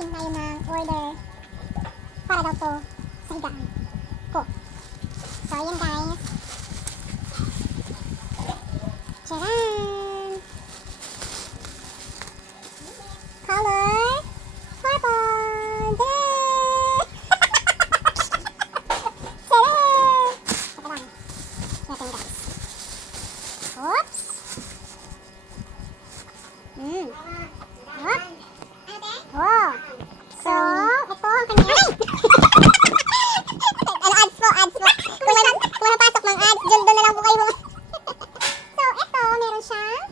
unboxing tayo ng order para daw to sa higaan ko. So, ayan guys. Tcharan! Color purple! Tcharan! Tcharan! Teka lang. Natin guys. Oops! Hop! Oh! So, ito ang kanya. Ano, ads po, ads po. Kung may napasok ng ads, dyan doon na lang po kayo. So, ito, meron siyang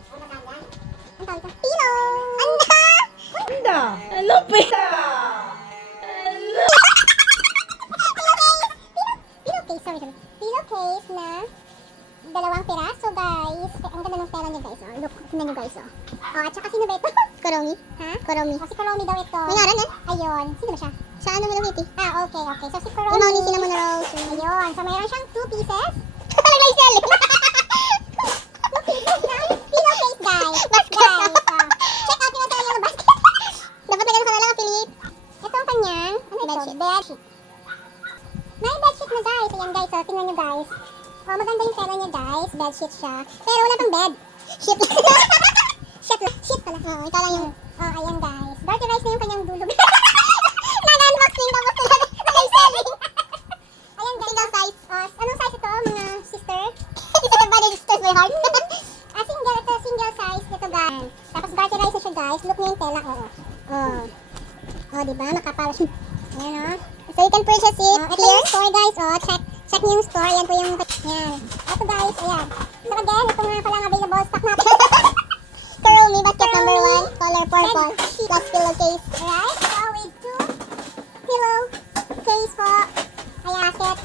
ang tawag ito? Pillow! Anda! Anda! Ano pa? Pillow case, sorry. Pillow case na dalawang piraso, guys. Ang ganda ng tela niya, guys. Oh. Look, tingnan niyo, guys. Oh. Oh, at saka sino ba ito? Kuromi? Ha? Kuromi. Oh, si Kuromi daw ito. May ngaran eh? Ayun. Sino ba siya? Sa ano Hello Kitty? Ah, okay, okay. So, si Kuromi. Imaw ni Cinnamon Rolls. Ayun. So, mayroon siyang 2 pieces. Talaga yung sell. 2 pieces na pillow case, guys. Basket. Guys, check out yung nasa yung basket. Dapat nagano ka na lang, Philip. Ito ang kanyang, ano ito? Bedsheet. Bedsheet. May bedsheet na, guys. Ayan, guys. Oh, tingnan nyo, guys. Oh, maganda yung tela niya, guys. Bedsheet siya. Pero wala pang bed. Shit. Sheet lang. Sheet pala. Oo, ito lang yung... Oh, ayan, guys. Dirty rice na yung kanyang dulog. Nag-unboxing tapos nag-selling. Ayan, guys. Single size. Oh, anong size ito, mga sister? Isa pa ba din sisters by heart? Single, ito, single size. Ito, guys. Tapos dirty rice na siya, guys. Look niyo yung tela. Oh. Oh, diba? Makapal siya. Ayan, oh. So you can purchase it Ito here. yung store, guys. Oh, check niyo yung store. Yan po yung... Yan. Ito, guys. Ayan. So, again, ito nga pala ang available stock natin. Kuromi basket number Kuromi. 1. Color purple. Plus pillowcase. Alright, so with 2 pillow case po. Ayasit.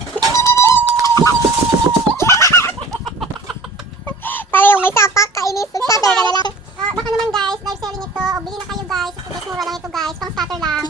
Para yung may sapak, kainis. Starter ka na lang. Baka naman guys, live selling ito. O bili na kayo guys. Ito guys, mura lang ito guys. Pang starter lang.